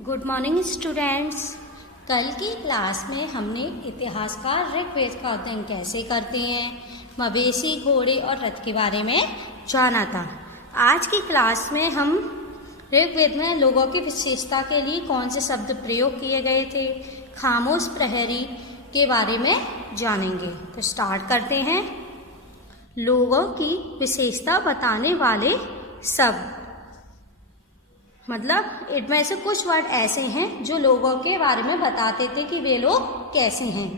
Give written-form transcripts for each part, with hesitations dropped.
Good morning students. कल की class में हमने इतिहासकार ऋग्वेद का अध्ययन कैसे करते हैं, मवेशी, घोड़े और रथ के बारे में जाना था। आज की क्लास में हम ऋग्वेद में लोगों की विशेषता के लिए कौन से शब्द प्रयोग किए गए थे, खामोश प्रहरी के बारे में जानेंगे। तो स्टार्ट करते हैं। लोगों की विशेषता बताने वाले शब्द, मतलब इनमें से कुछ वर्ड ऐसे हैं जो लोगों के बारे में बताते थे कि वे लोग कैसे हैं।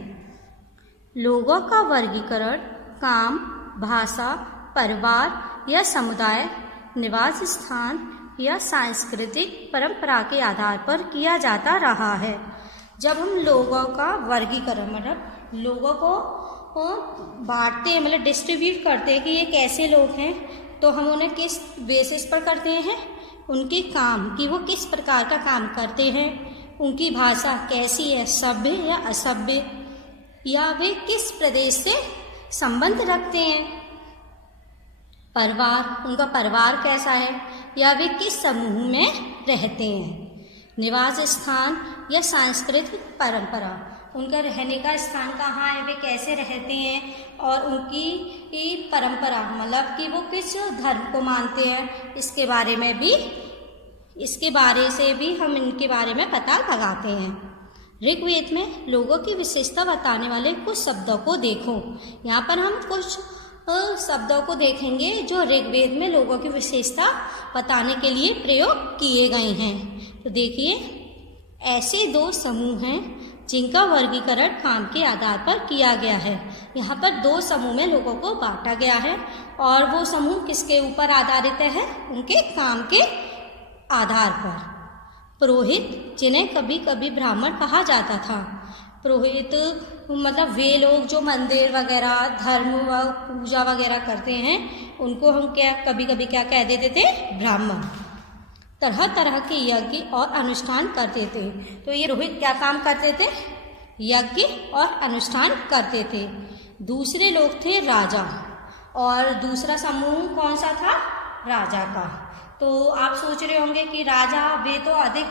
लोगों का वर्गीकरण काम, भाषा, परिवार या समुदाय, निवास स्थान या सांस्कृतिक परंपरा के आधार पर किया जाता रहा है। जब हम लोगों का वर्गीकरण मतलब लोगों को बांटते हैं, मतलब डिस्ट्रीब्यूट करते हैं कि ये कैसे लोग हैं, तो हम उन्हें किस बेसिस पर करते हैं, उनके काम कि वो किस प्रकार का काम करते हैं, उनकी भाषा कैसी है, सभ्य या असभ्य, या वे किस प्रदेश से संबंध रखते हैं, परिवार, उनका परिवार कैसा है, या वे किस समूह में रहते हैं, निवास स्थान या सांस्कृतिक परंपरा, उनका रहने का स्थान कहाँ है, वे कैसे रहते हैं, और उनकी परंपरा मतलब कि वो किस धर्म को मानते हैं, इसके बारे से भी हम इनके बारे में पता लगाते हैं। ऋग्वेद में लोगों की विशेषता बताने वाले कुछ शब्दों को देखो। यहाँ पर हम कुछ शब्दों को देखेंगे जो ऋग्वेद में लोगों की विशेषता बताने के लिए प्रयोग किए गए हैं। तो देखिए, ऐसे दो समूह हैं जिनका वर्गीकरण काम के आधार पर किया गया है। यहाँ पर दो समूह में लोगों को बांटा गया है और वो समूह किसके ऊपर आधारित है, उनके काम के आधार पर। पुरोहित, जिन्हें कभी कभी ब्राह्मण कहा जाता था। पुरोहित मतलब वे लोग जो मंदिर वगैरह, धर्म व पूजा वगैरह करते हैं, उनको हम कभी कभी क्या कह देते थे, ब्राह्मण। तरह तरह के यज्ञ और अनुष्ठान करते थे। तो ये पुरोहित क्या काम करते थे, यज्ञ और अनुष्ठान करते थे। दूसरे लोग थे राजा, और दूसरा समूह कौन सा था, राजा का। तो आप सोच रहे होंगे कि राजा वे तो अधिक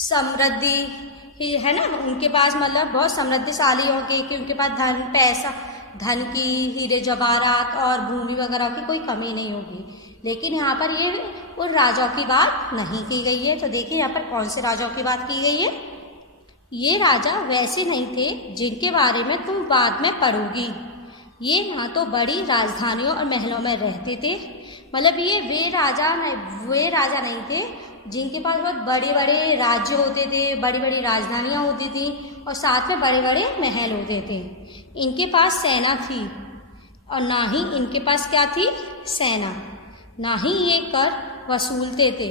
समृद्धि है ना, उनके पास मतलब बहुत समृद्धिशाली होंगे कि उनके पास धन, पैसा, धन की, हीरे जवाहरात और भूमि वगैरह की कोई कमी नहीं होगी। लेकिन यहाँ पर ये उन राजाओं की बात नहीं की गई है। तो देखिए यहाँ पर कौन से राजाओं की बात की गई है। ये राजा वैसे नहीं थे जिनके बारे में तुम बाद में पढ़ोगी। ये ना तो बड़ी राजधानियों और महलों में रहते थे, मतलब ये वे राजा नहीं थे जिनके पास बहुत बड़े बड़े राज्य होते थे, बड़ी बड़ी राजधानियाँ होती थी और साथ में बड़े बड़े महल होते थे। इनके पास सेना थी और ना ही इनके पास क्या थी, सेना, ना ही ये कर वसूलते थे।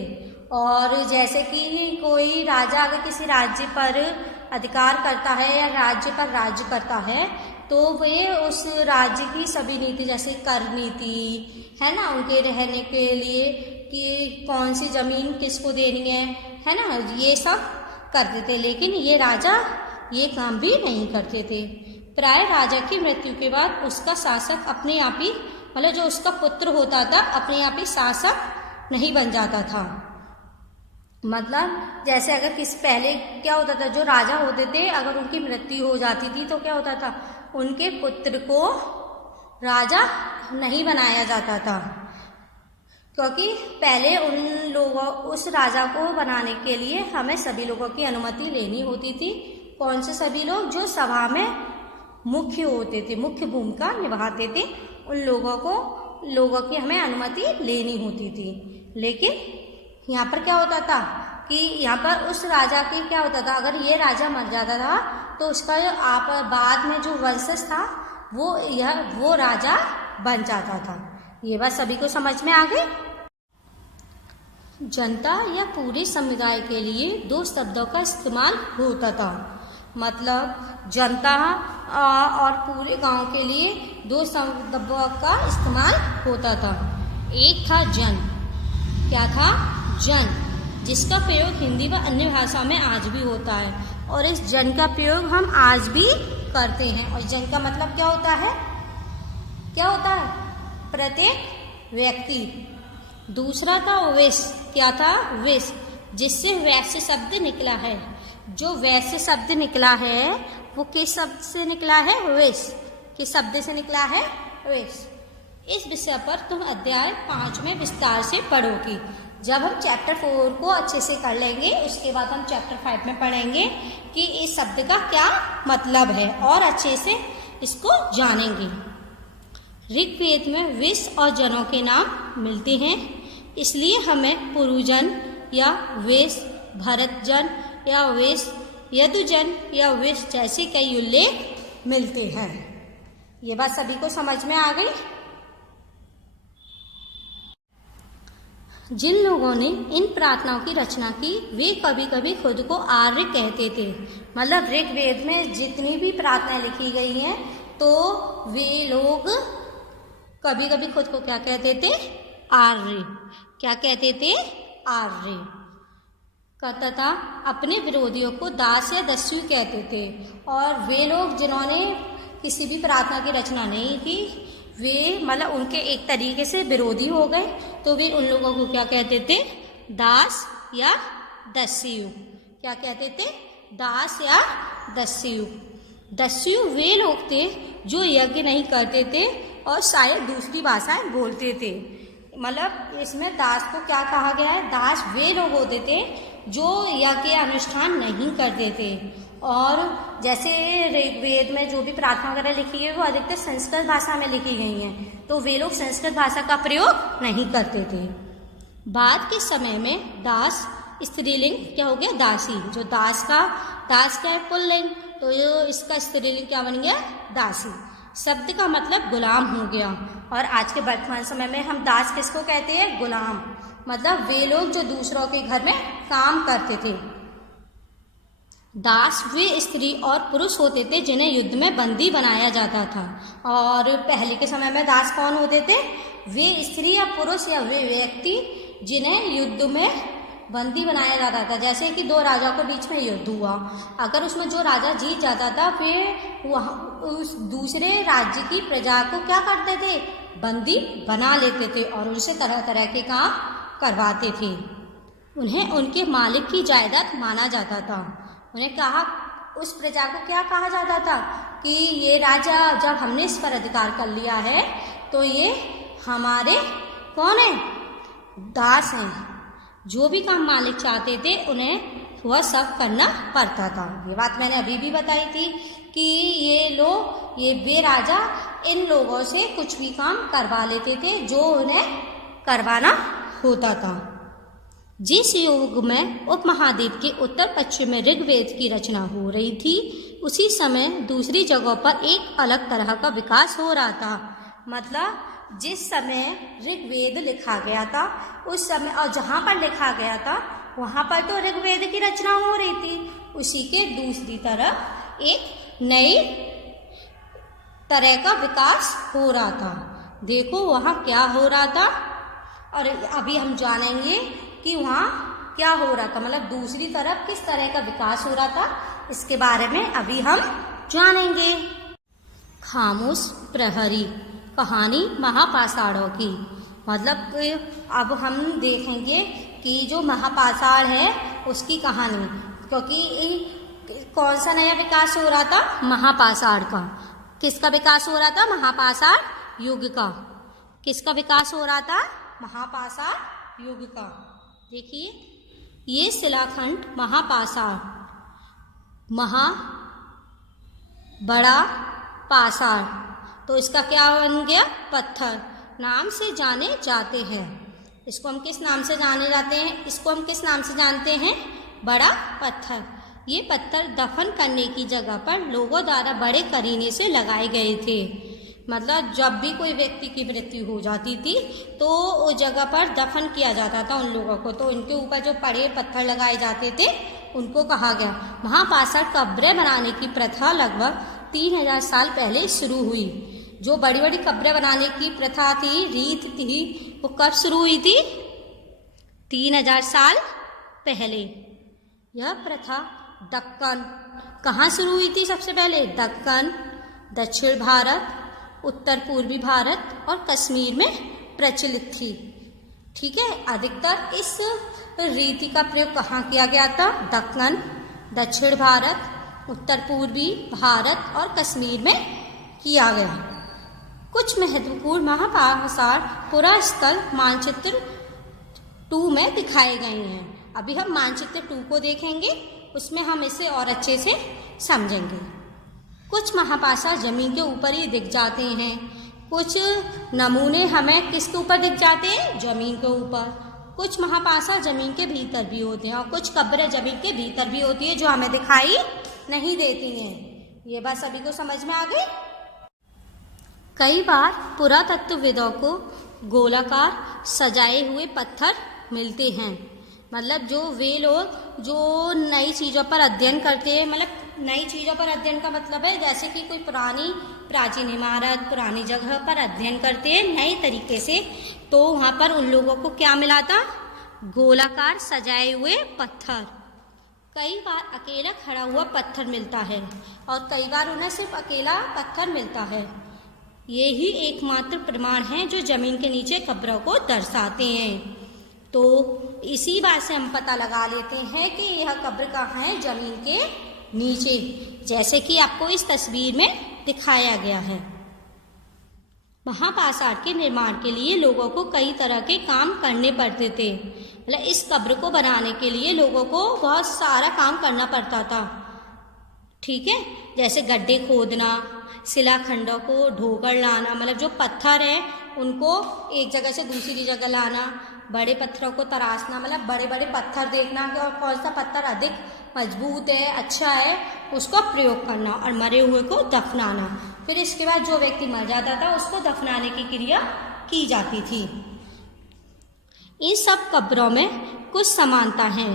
और जैसे कि कोई राजा अगर किसी राज्य पर अधिकार करता है या राज्य पर राज्य करता है, तो वे उस राज्य की सभी नीति, जैसे कर नीति है ना, उनके रहने के लिए कि कौन सी जमीन किसको देनी है ना, ये सब करते थे। लेकिन ये राजा ये काम भी नहीं करते थे। प्राय राजा की मृत्यु के बाद उसका शासक अपने आप ही, मतलब जो उसका पुत्र होता था, अपने आप ही शासक नहीं बन जाता था। मतलब जैसे अगर पहले क्या होता था, जो राजा होते थे अगर उनकी मृत्यु हो जाती थी तो क्या होता था, उनके पुत्र को राजा नहीं बनाया जाता था, क्योंकि पहले उस राजा को बनाने के लिए हमें सभी लोगों की अनुमति लेनी होती थी। कौन से सभी लोग, जो सभा में मुख्य होते थे, मुख्य भूमिका निभाते थे, उन लोगों की हमें अनुमति लेनी होती थी। लेकिन यहाँ पर क्या होता था कि यहाँ पर उस राजा की क्या होता था, अगर ये राजा मर जाता था तो उसका जो बाद में जो वंशज था वो राजा बन जाता था। ये बात सभी को समझ में आ गई। जनता या पूरे समुदाय के लिए दो शब्दों का इस्तेमाल होता था, मतलब जनता और पूरे गांव के लिए दो शब्दों का इस्तेमाल होता था। एक था जन, क्या था, जन, जिसका प्रयोग हिंदी व अन्य भाषा में आज भी होता है, और इस जन का प्रयोग हम आज भी करते हैं। और जन का मतलब क्या होता है, प्रत्येक व्यक्ति। दूसरा था विश, क्या था, विश, जिससे वैश्य शब्द निकला है। जो वैश्य शब्द निकला है वो किस शब्द से निकला है? वैश्य। किस शब्द से निकला है? वैश्य। इस विषय पर तुम अध्याय 5 में विस्तार से पढ़ोगी। जब हम चैप्टर 4 को अच्छे से कर लेंगे उसके बाद हम चैप्टर 5 में पढ़ेंगे कि इस शब्द का क्या मतलब है और अच्छे से इसको जानेंगे। ऋग्वेद में विश्व और जनों के नाम मिलते हैं, इसलिए हमें पुरुजन या वेश, भरतजन या वेश, यदुजन या वेश जैसे कई उल्लेख मिलते हैं। ये बात सभी को समझ में आ गई? जिन लोगों ने इन प्रार्थनाओं की रचना की वे कभी कभी खुद को आर्य कहते थे। मतलब ऋग्वेद में जितनी भी प्रार्थनाएं लिखी गई हैं तो वे लोग कभी कभी खुद को क्या कहते थे? आर्य। क्या कहते थे? आर्य। तथा अपने विरोधियों को दास या दस्यु कहते थे। और वे लोग जिन्होंने किसी भी प्रार्थना की रचना नहीं की वे मतलब उनके एक तरीके से विरोधी हो गए, तो वे उन लोगों को क्या कहते थे? दास या दस्यु। क्या कहते थे? दास या दस्यु। दस्यु वे लोग थे जो यज्ञ नहीं करते थे और शायद दूसरी भाषाएं बोलते थे। मतलब इसमें दास को क्या कहा गया है? दास वे लोग होते थे जो यज्ञ अनुष्ठान नहीं करते थे। और जैसे ऋग्वेद में जो भी प्रार्थना वगैरह लिखी है वो अधिकतर संस्कृत भाषा में लिखी गई हैं, तो वे लोग संस्कृत भाषा का प्रयोग नहीं करते थे। बाद के समय में दास स्त्रीलिंग क्या हो गया? दासी। जो दास का है पुल्लिंग, तो ये इसका स्त्रीलिंग क्या बन गया? दासी। शब्द का मतलब गुलाम हो गया। और आज के वर्तमान समय में हम दास किसको कहते हैं? गुलाम। मतलब वे लोग जो दूसरों के घर में काम करते थे। दास वे स्त्री और पुरुष होते थे जिन्हें युद्ध में बंदी बनाया जाता था। और पहले के समय में दास कौन होते थे? वे स्त्री या पुरुष या वे व्यक्ति जिन्हें युद्ध में बंदी बनाया जाता था। जैसे कि दो राजा के बीच में युद्ध हुआ, अगर उसमें जो राजा जीत जाता था फिर वह उस दूसरे राज्य की प्रजा को क्या करते थे? बंदी बना लेते थे और उनसे तरह तरह के काम करवाते थे। उन्हें उनके मालिक की जायदाद माना जाता था। उन्हें कहा, उस प्रजा को क्या कहा जाता था कि ये राजा जब हमने इस पर अधिकार कर लिया है तो ये हमारे कौन है? दास हैं। जो भी काम मालिक चाहते थे उन्हें वह सब करना पड़ता था। ये बात मैंने अभी भी बताई थी कि ये वे राजा इन लोगों से कुछ भी काम करवा लेते थे जो उन्हें करवाना होता था। जिस युग में उपमहाद्वीप के उत्तर पश्चिम में ऋग्वेद की रचना हो रही थी उसी समय दूसरी जगहों पर एक अलग तरह का विकास हो रहा था। मतलब जिस समय ऋग्वेद लिखा गया था उस समय और जहाँ पर लिखा गया था वहाँ पर तो ऋग्वेद की रचना हो रही थी, उसी के दूसरी तरफ एक नई तरह का विकास हो रहा था। देखो वहाँ क्या हो रहा था और अभी हम जानेंगे कि वहाँ क्या हो रहा था। मतलब दूसरी तरफ किस तरह का विकास हो रहा था, इसके बारे में अभी हम जानेंगे। खामोश प्रहरी, कहानी महापाषाणों की। मतलब अब हम देखेंगे कि जो महापाषाण है उसकी कहानी, क्योंकि कौन सा नया विकास हो रहा था? महापाषाण का। किसका विकास हो रहा था? महापाषाण युग का। किसका विकास हो रहा था? महापाषाण युग का। देखिए ये शिलाखंड महापाषाण, बड़ा पाषाण, तो इसका क्या बन गया? पत्थर नाम से जाने जाते हैं। इसको हम किस नाम से जाने जाते हैं? इसको हम किस नाम से जानते हैं? बड़ा पत्थर। ये पत्थर दफन करने की जगह पर लोगों द्वारा बड़े करीने से लगाए गए थे। मतलब जब भी कोई व्यक्ति की मृत्यु हो जाती थी तो उस जगह पर दफन किया जाता था उन लोगों को, तो उनके ऊपर जो बड़े पत्थर लगाए जाते थे उनको कहा गया। महापाषाण कब्रें बनाने की प्रथा लगभग 3000 साल पहले शुरू हुई। जो बड़ी बड़ी कब्रें बनाने की प्रथा थी, रीत थी, वो कब शुरू हुई थी? 3000 साल पहले। यह प्रथा दक्कन, कहाँ शुरू हुई थी? सबसे पहले दक्कन, दक्षिण भारत, उत्तर पूर्वी भारत और कश्मीर में प्रचलित थी। ठीक है, अधिकतर इस रीति का प्रयोग कहाँ किया गया था? दक्कन, दक्षिण भारत, उत्तर पूर्वी भारत और कश्मीर में किया गया। कुछ महत्वपूर्ण महापाषाण पुरास्थल मानचित्र 2 में दिखाए गए हैं। अभी हम मानचित्र 2 को देखेंगे, उसमें हम इसे और अच्छे से समझेंगे। कुछ महापाषाण जमीन के ऊपर ही दिख जाते हैं, कुछ नमूने हमें किसके ऊपर दिख जाते हैं? जमीन के ऊपर। कुछ महापाषाण जमीन के भीतर भी होते हैं और कुछ कब्रें जमीन के भीतर भी होती है जो हमें दिखाई नहीं देती हैं। ये बात सभी को समझ में आ गई? कई बार पुरातत्वविदों को गोलाकार सजाए हुए पत्थर मिलते हैं। मतलब जो वे लोग जो नई चीज़ों पर अध्ययन करते हैं, मतलब नई चीज़ों पर अध्ययन का मतलब है जैसे कि कोई प्राचीन इमारत, पुरानी जगह पर अध्ययन करते हैं नए तरीके से, तो वहाँ पर उन लोगों को क्या मिला था? गोलाकार सजाए हुए पत्थर। कई बार अकेला खड़ा हुआ पत्थर मिलता है और कई बार उन्हें सिर्फ अकेला पत्थर मिलता है। ये ही एकमात्र प्रमाण हैं जो जमीन के नीचे कब्रों को दर्शाते हैं। तो इसी बात से हम पता लगा लेते हैं कि यह कब्र कहाँ है? जमीन के नीचे, जैसे कि आपको इस तस्वीर में दिखाया गया है। महापाषाण के निर्माण के लिए लोगों को कई तरह के काम करने पड़ते थे। मतलब इस कब्र को बनाने के लिए लोगों को बहुत सारा काम करना पड़ता था। ठीक है, जैसे गड्ढे खोदना, शिलाखंडों को ढोकर लाना, मतलब जो पत्थर है उनको एक जगह से दूसरी जगह लाना, बड़े पत्थरों को तराशना, मतलब बड़े बड़े पत्थर देखना कि और कौन सा पत्थर अधिक मजबूत है, अच्छा है, उसका प्रयोग करना और मरे हुए को दफनाना। फिर इसके बाद जो व्यक्ति मर जाता था उसको दफनाने की क्रिया की जाती थी। इन सब कब्रों में कुछ समानता है।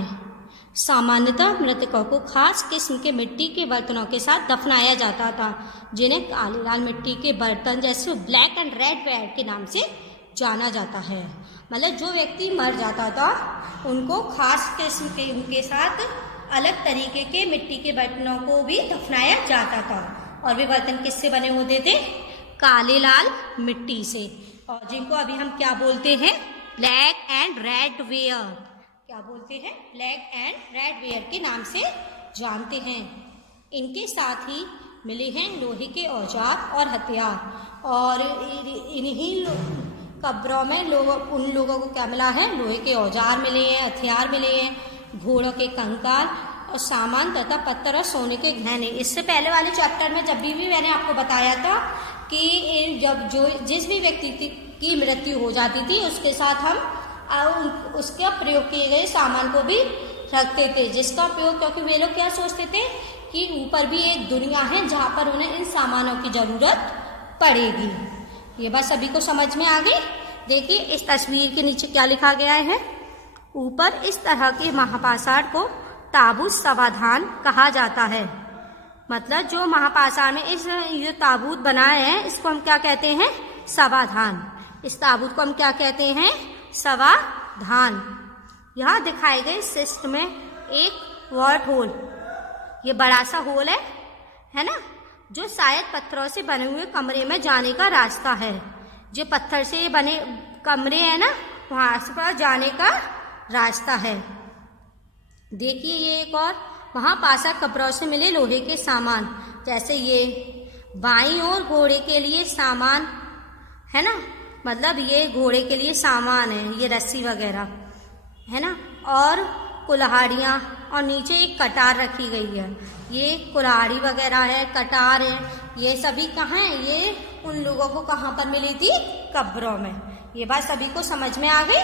सामान्यतः मृतकों को खास किस्म के मिट्टी के बर्तनों के साथ दफनाया जाता था, जिन्हें काले लाल मिट्टी के बर्तन जैसे ब्लैक एंड रेड वेयर के नाम से जाना जाता है। मतलब जो व्यक्ति मर जाता था उनको खास किस्म के उनके साथ अलग तरीके के मिट्टी के बर्तनों को भी दफनाया जाता था। और वे बर्तन किससे बने होते थे? काले लाल मिट्टी से, और जिनको अभी हम क्या बोलते हैं? Black and red ware. क्या बोलते हैं? ब्लैक एंड रेड वेयर के नाम से जानते हैं। इनके साथ ही मिले हैं लोहे के औजार और हथियार, और इन्हीं कब्रों में उन लोगों को क्या मिला है? लोहे के औजार मिले हैं, हथियार मिले हैं, घोड़ों के कंकाल और सामान तथा पत्थर और सोने के गहने। इससे पहले वाले चैप्टर में जब भी मैंने आपको बताया था कि जब जिस भी व्यक्ति की मृत्यु हो जाती थी उसके साथ हम उसका प्रयोग किए गए सामान को भी रखते थे, जिसका प्रयोग, क्योंकि वे लोग क्या सोचते थे कि ऊपर भी एक दुनिया है जहाँ पर उन्हें इन सामानों की जरूरत पड़ेगी। ये बात सभी को समझ में आ गई? देखिए इस तस्वीर के नीचे क्या लिखा गया है। ऊपर इस तरह के महापाषाण को ताबूत समाधान कहा जाता है। मतलब जो महापाषाण में ये ताबूत बनाए हैं इसको हम क्या कहते हैं? समाधान। इस ताबूत को हम क्या कहते हैं? समाधान। यहाँ दिखाए गए शिस्ट में एक वॉट होल, ये बड़ा सा होल है ना, जो शायद पत्थरों से बने हुए कमरे में जाने का रास्ता है। जो पत्थर से बने कमरे हैं ना, वहाँ पर जाने का रास्ता है। देखिए ये एक और महापाषाण कब्रों से मिले लोहे के सामान, जैसे ये बाईं ओर घोड़े के लिए सामान है ना, मतलब ये घोड़े के लिए सामान है, ये रस्सी वगैरह है ना, और कुल्हाड़ियाँ, और नीचे एक कटार रखी गई है। ये कुल्हाड़ी वगैरह है, कटार है, ये सभी कहाँ है? ये उन लोगों को कहाँ पर मिली थी? कब्रों में। ये बात सभी को समझ में आ गई?